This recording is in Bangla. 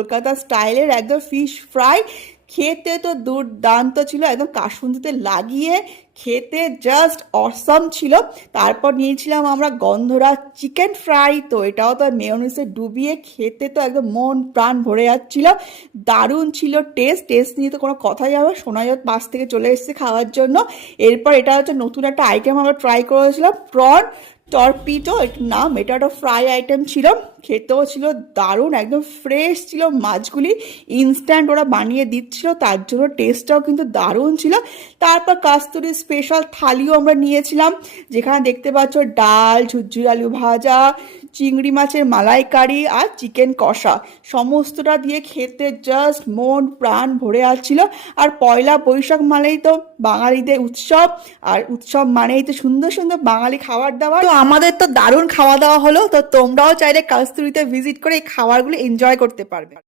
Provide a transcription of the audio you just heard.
কলকাতা স্টাইলের একদম ফিশ ফ্রাই। খেতে তো দুর্দান্ত ছিল, একদম কাসুন্দিতে লাগিয়ে খেতে জাস্ট অসম ছিল। তারপর নিয়েছিলাম আমরা গন্ধরাজ চিকেন ফ্রাই, তো এটাও তো মেয়োনিজে ডুবিয়ে খেতে তো একদম মন প্রাণ ভরে যাচ্ছিল। দারুণ ছিল টেস্ট, টেস্ট নিয়ে তো কোনো কথাই হবে। সোনাইয়ত পাশ থেকে চলে এসেছে খাওয়ার জন্য। এরপর এটা হচ্ছে নতুন একটা আইটেম আমরা ট্রাই করেছিলাম, প্রন টর্পিটো এটার নাম। এটা একটা ফ্রাই আইটেম ছিল, খেতেও ছিল দারুণ, একদম ফ্রেশ ছিল মাছগুলি, ইনস্ট্যান্ট ওরা বানিয়ে দিচ্ছিল, তার জন্য টেস্টটাও কিন্তু দারুণ ছিল। তারপর কাস্তুরি স্পেশাল থালিও আমরা নিয়েছিলাম, যেখানে দেখতে পাচ্ছ ডাল, ঝুরঝুরি আলু ভাজা, চিংড়ি মাছের মালাইকারি আর চিকেন কষা, সমস্তটা দিয়ে খেতে জাস্ট মন প্রাণ ভরে আসছিল। আর পয়লা বৈশাখ মানেই তো বাঙালিদের উৎসব, আর উৎসব মানেই তো সুন্দর সুন্দর বাঙালি খাবার দাবার। তো আমাদের তো দারুণ খাওয়া দাওয়া হলো, তো তোমরাও চাইলে কাস্তুরিতে ভিজিট করে এই খাবারগুলো এনজয় করতে পারবে।